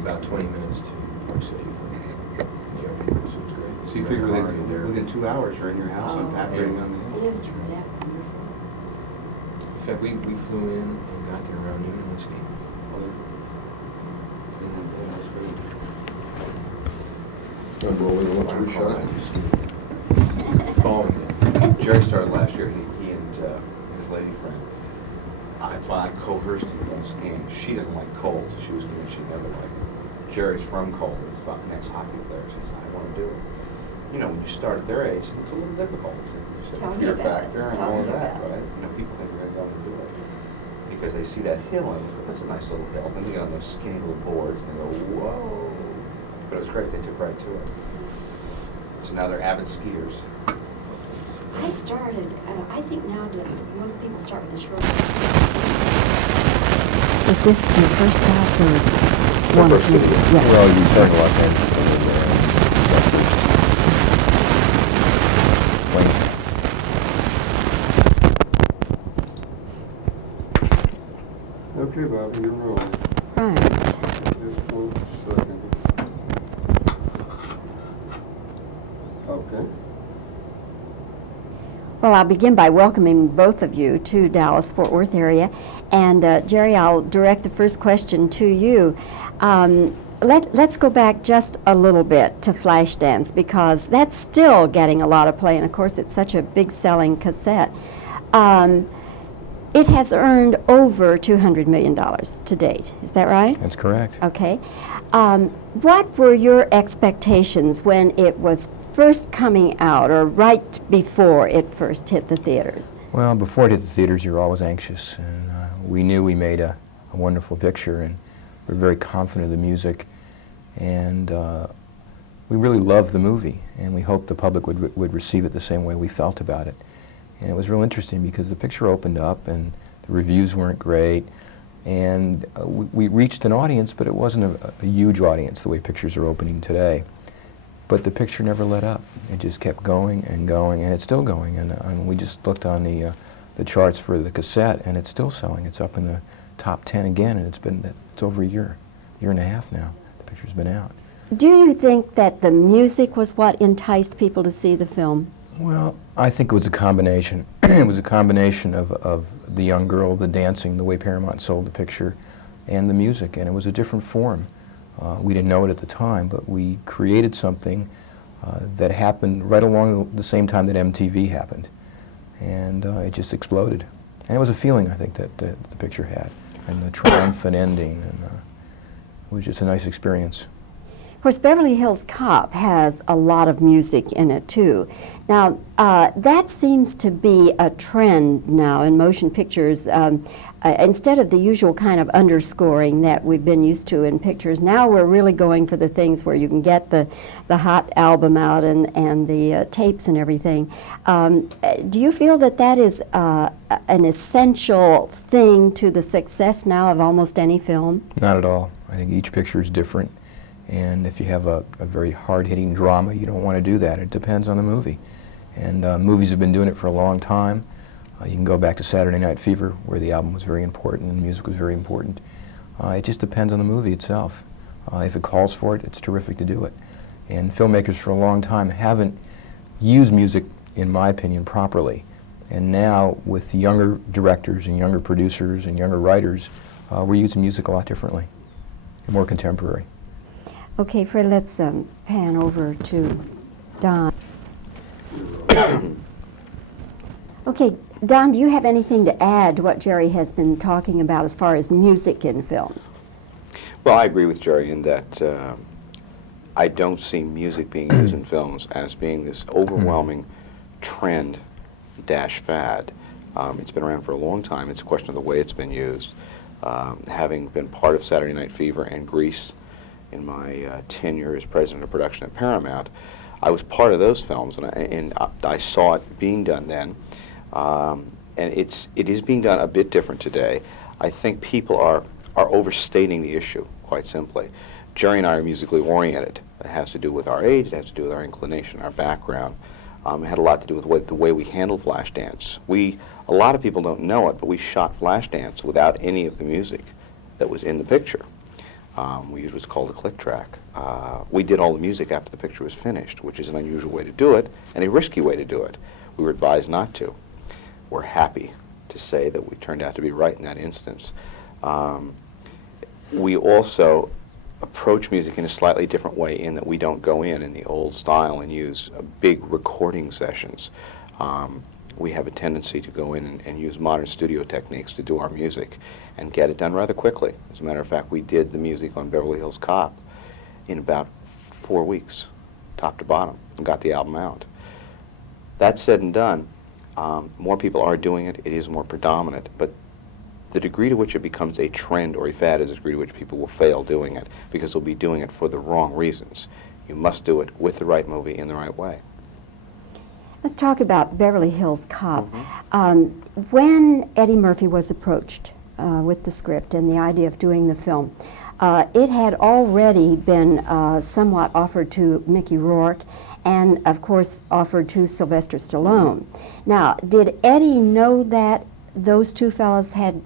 About 20 minutes to Park City from New York. So it's great. So you figure within 2 hours you're in your house unpacking on the hill? Isn't that wonderful? In fact, we flew in and got there around noon and went skiing. Remember when we went to Shot? Following them. Jerry started last year. He and his lady friend. I coerced him to go skiing. She doesn't like cold, so she was convinced she'd never like it. Jerry's from Cole, he's an ex-hockey player. She said, I want to do it. You know, when you start at their age, it's a little difficult. It's a fear factor and all of that, right? You know, people think they're going to go and do it because they see that hill and they go, that's a nice little hill. Then they get on those skinny little boards and they go, whoa. But it was great. They took right to it. So now they're avid skiers. I started, I think now that most people start with the short. Is this your first stop or one? First city. Yeah. Well, you started in Los Angeles and then Okay, Bobbie, you're rolling. Right. Just 1 second. Okay. Well, I'll begin by welcoming both of you to Dallas-Fort Worth area. And Jerry, I'll direct the first question to you. Let's go back just a little bit to Flashdance because that's still getting a lot of play. And of course, it's such a big selling cassette. It has earned over $200 million to date. Is that right? that's correct. Okay. What were your expectations when it was first coming out or right before it first hit the theaters? Well, before it hit the theaters, you're always anxious, and we knew we made a wonderful picture, and we're very confident of the music, and we really loved the movie, and we hoped the public would receive it the same way we felt about it. And it was real interesting because the picture opened up, and the reviews weren't great, and we reached an audience, but it wasn't a huge audience the way pictures are opening today. But the picture never let up. It just kept going, and it's still going. And we just looked on the charts for the cassette, and it's still selling. It's up in the top 10 again, and it's over a year and a half now. The picture's been out. Do you think that the music was what enticed people to see the film? Well, I think it was a combination. It was a combination of the young girl, the dancing, the way Paramount sold the picture, and the music, and it was a different form. We didn't know it at the time, but we created something that happened right along the same time that MTV happened. And it just exploded. And it was a feeling, I think, that the picture had, and the triumphant ending, and it was just a nice experience. Of course, Beverly Hills Cop has a lot of music in it, too. Now, that seems to be a trend now in motion pictures. Instead of the usual kind of underscoring that we've been used to in pictures, now we're really going for the things where you can get the hot album out and the tapes and everything. Do you feel that that is an essential thing to the success now of almost any film? Not at all. I think each picture is different. And if you have a very hard-hitting drama, you don't want to do that. It depends on the movie. And movies have been doing it for a long time. You can go back to Saturday Night Fever, where the album was very important and the music was very important. It just depends on the movie itself. If it calls for it, it's terrific to do it. And filmmakers for a long time haven't used music, in my opinion, properly. And now, with younger directors and younger producers and younger writers, we're using music a lot differently, and more contemporary. Okay, Fred, let's pan over to Don. Okay, Don, do you have anything to add to what Jerry has been talking about as far as music in films? Well, I agree with Jerry in that I don't see music being used in films as being this overwhelming trend dash fad. It's been around for a long time. It's a question of the way it's been used. Having been part of Saturday Night Fever and Grease in my tenure as president of production at Paramount, I was part of those films, and I saw it being done then. And it is being done a bit different today. I think people are overstating the issue, quite simply. Jerry and I are musically oriented. It has to do with our age, it has to do with our inclination, our background. It had a lot to do with the way we handled Flashdance. A lot of people don't know it, but we shot Flashdance without any of the music that was in the picture. We used what's called a click track. We did all the music after the picture was finished, which is an unusual way to do it and a risky way to do it. We were advised not to. We're happy to say that we turned out to be right in that instance. We also approach music in a slightly different way in that we don't go in the old style and use big recording sessions. We have a tendency to go in and use modern studio techniques to do our music and get it done rather quickly. As a matter of fact, we did the music on Beverly Hills Cop in about 4 weeks, top to bottom, and got the album out. That said and done, more people are doing it. It is more predominant, but the degree to which it becomes a trend or a fad is the degree to which people will fail doing it, because they'll be doing it for the wrong reasons. You must do it with the right movie in the right way. Let's talk about Beverly Hills Cop. When Eddie Murphy was approached with the script and the idea of doing the film, it had already been somewhat offered to Mickey Rourke and, of course, offered to Sylvester Stallone. Now, did Eddie know that those two fellows had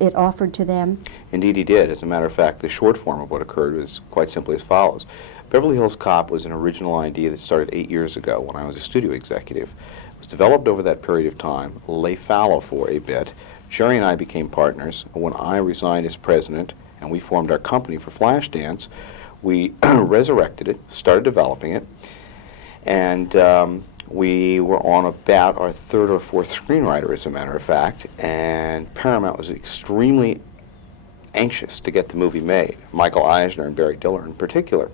it offered to them? Indeed he did. As a matter of fact, the short form of what occurred was quite simply as follows. Beverly Hills Cop was an original idea that started 8 years ago when I was a studio executive. It was developed over that period of time, lay fallow for a bit. Jerry and I became partners. When I resigned as president and we formed our company for Flashdance, we resurrected it, started developing it, and we were on about our third or fourth screenwriter, as a matter of fact, and Paramount was extremely anxious to get the movie made. Michael Eisner and Barry Diller in particular,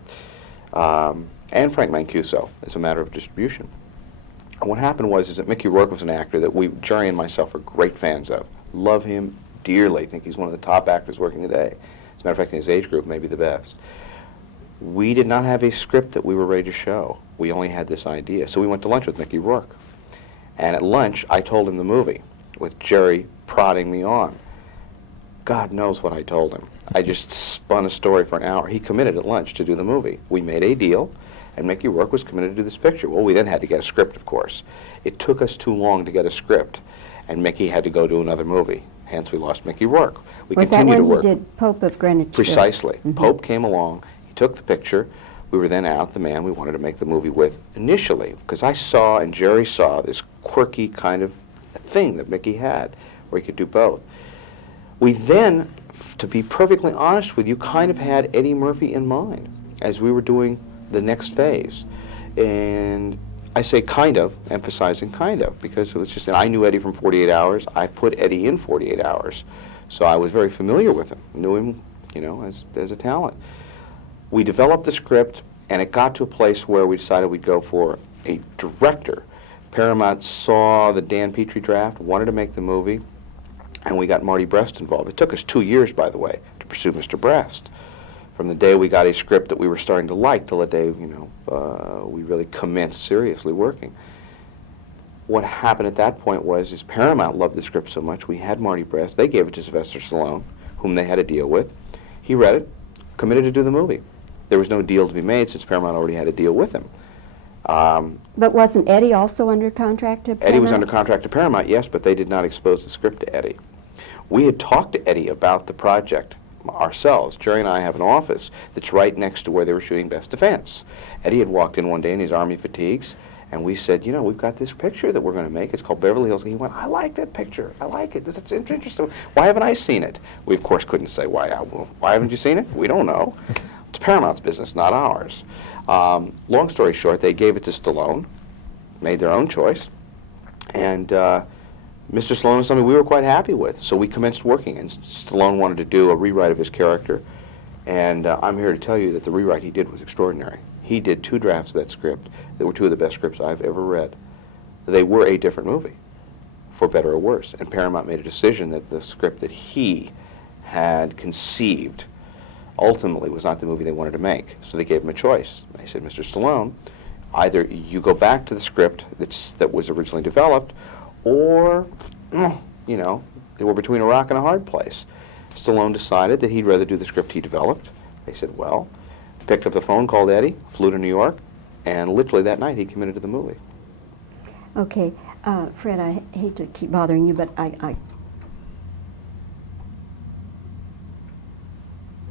and Frank Mancuso, as a matter of distribution. And what happened was that Mickey Rourke was an actor that Jerry and myself are great fans of. Love him dearly. Think he's one of the top actors working today. As a matter of fact, in his age group, maybe the best. We did not have a script that we were ready to show. We only had this idea. So we went to lunch with Mickey Rourke. And at lunch, I told him the movie, with Jerry prodding me on. God knows what I told him. I just spun a story for an hour. He committed at lunch to do the movie. We made a deal, and Mickey Rourke was committed to do this picture. Well, we then had to get a script, of course. It took us too long to get a script, and Mickey had to go do another movie. Hence, we lost Mickey Rourke. We Was that continued when to work. he did Pope of Greenwich? Precisely. Pope came along. Took the picture. We were then out the man we wanted to make the movie with initially, because I saw and Jerry saw this quirky kind of thing that Mickey had, where he could do both. We then, to be perfectly honest with you, kind of had Eddie Murphy in mind as we were doing the next phase. And I say kind of, emphasizing kind of, because it was just, I knew Eddie from 48 Hours. I put Eddie in 48 Hours. So I was very familiar with him, knew him, as a talent. We developed the script, and it got to a place where we decided we'd go for a director. Paramount saw the Dan Petrie draft, wanted to make the movie, and we got Marty Brest involved. It took us 2 years, by the way, to pursue Mr. Brest. From the day we got a script that we were starting to like till the day, we really commenced seriously working. What happened at that point was Paramount loved the script so much, we had Marty Brest. They gave it to Sylvester Stallone, whom they had a deal with. He read it, committed to do the movie. There was no deal to be made since Paramount already had a deal with him. But wasn't Eddie also under contract to Paramount? Eddie was under contract to Paramount, yes, but they did not expose the script to Eddie. We had talked to Eddie about the project ourselves. Jerry and I have an office that's right next to where they were shooting Best Defense. Eddie had walked in one day in his Army fatigues, and we said, we've got this picture that we're going to make. It's called Beverly Hills. And he went, I like that picture. I like it. That's interesting. Why haven't I seen it? We, of course, couldn't say, why haven't you seen it? We don't know. It's Paramount's business, not ours. Long story short, they gave it to Stallone, made their own choice, and Mr. Stallone was something we were quite happy with, so we commenced working, and Stallone wanted to do a rewrite of his character, and I'm here to tell you that the rewrite he did was extraordinary. He did 2 drafts of that script that were 2 of the best scripts I've ever read. They were a different movie, for better or worse, and Paramount made a decision that the script that he had conceived ultimately was not the movie they wanted to make, so they gave him a choice. They said, Mr. Stallone, either you go back to the script that was originally developed, or, you know, they were between a rock and a hard place. Stallone decided that he'd rather do the script he developed. They said, well, picked up the phone, called Eddie, flew to New York, and literally that night he committed to the movie. Okay, Fred, I hate to keep bothering you, but I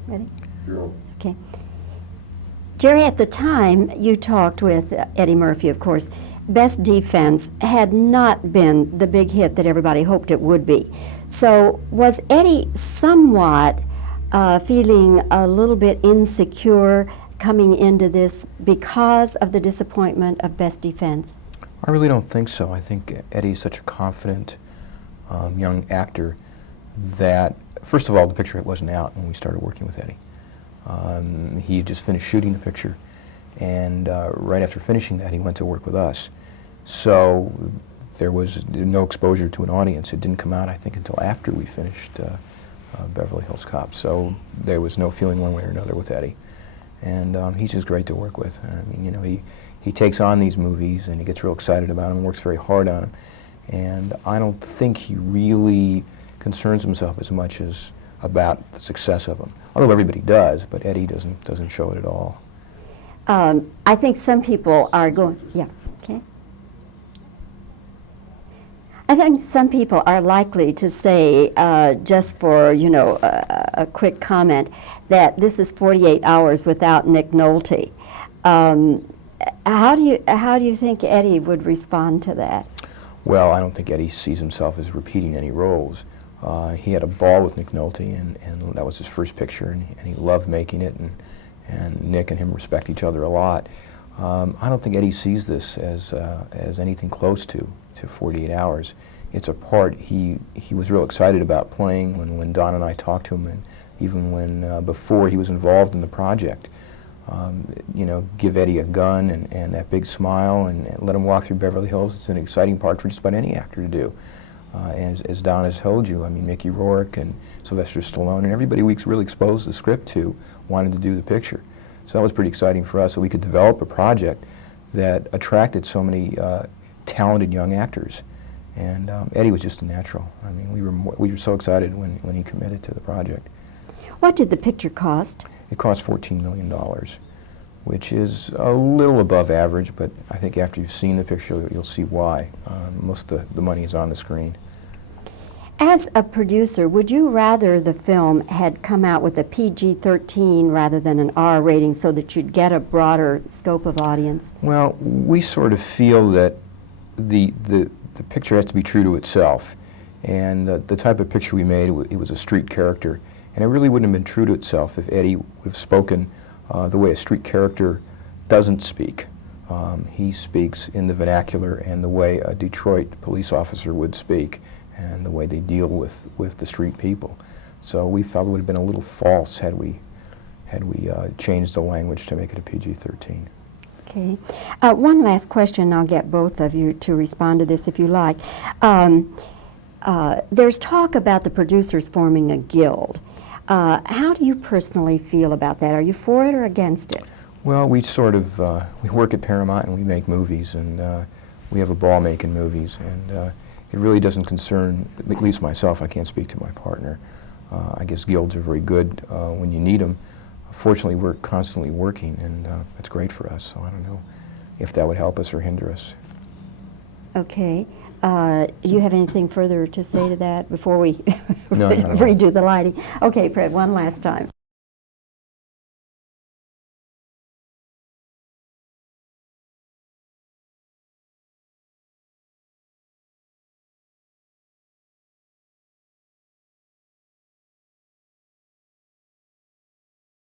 ready? Okay. Jerry, at the time you talked with Eddie Murphy, of course, Best Defense had not been the big hit that everybody hoped it would be. So was Eddie somewhat feeling a little bit insecure coming into this because of the disappointment of Best Defense? I really don't think so. I think Eddie's such a confident young actor that, first of all, the picture wasn't out when we started working with Eddie. He had just finished shooting the picture, and right after finishing that, he went to work with us. So there was no exposure to an audience. It didn't come out, I think, until after we finished Beverly Hills Cop. So there was no feeling one way or another with Eddie. And he's just great to work with. I mean, you know, he takes on these movies and he gets real excited about them and works very hard on them. And I don't think he really concerns himself as much as about the success of them. Although everybody does, but Eddie doesn't show it at all. I think some people are going, yeah, okay. I think some people are likely to say, just for, you know, a quick comment, that this is 48 hours without Nick Nolte. How do you think Eddie would respond to that? Well, I don't think Eddie sees himself as repeating any roles. He had a ball with Nick Nolte, and that was his first picture, and he loved making it, and Nick and him respect each other a lot. I don't think Eddie sees this as anything close to 48 hours. It's a part he was real excited about playing when Don and I talked to him, and even when before he was involved in the project. You know, give Eddie a gun and that big smile and let him walk through Beverly Hills. It's an exciting part for just about any actor to do. And as Don has told you, I mean, Mickey Rourke and Sylvester Stallone and everybody we really exposed the script to wanted to do the picture. So that was pretty exciting for us, so we could develop a project that attracted so many talented young actors. And Eddie was just a natural. I mean, we were so excited when he committed to the project. What did the picture cost? It cost $14 million, which is a little above average, but I think after you've seen the picture, you'll see why. Most of the money is on the screen. As a producer, would you rather the film had come out with a PG-13 rather than an R rating so that you'd get a broader scope of audience? Well, we sort of feel that the picture has to be true to itself. And the type of picture we made, it was a street character. And it really wouldn't have been true to itself if Eddie would have spoken the way a street character doesn't speak. He speaks in the vernacular and the way a Detroit police officer would speak and the way they deal with the street people. So we felt it would have been a little false had we changed the language to make it a PG-13. Okay. One last question, I'll get both of you to respond to this if you like. There's talk about the producers forming a guild. How do you personally feel about that? Are you for it or against it? Well, we sort of, we work at Paramount and we make movies, and we have a ball making movies, and it really doesn't concern, at least myself, I can't speak to my partner. I guess guilds are very good when you need them. Fortunately, we're constantly working, and that's great for us, so I don't know if that would help us or hinder us. Okay. Do you have anything further to say to that before we No, not at all. redo the lighting? Okay, Fred, one last time.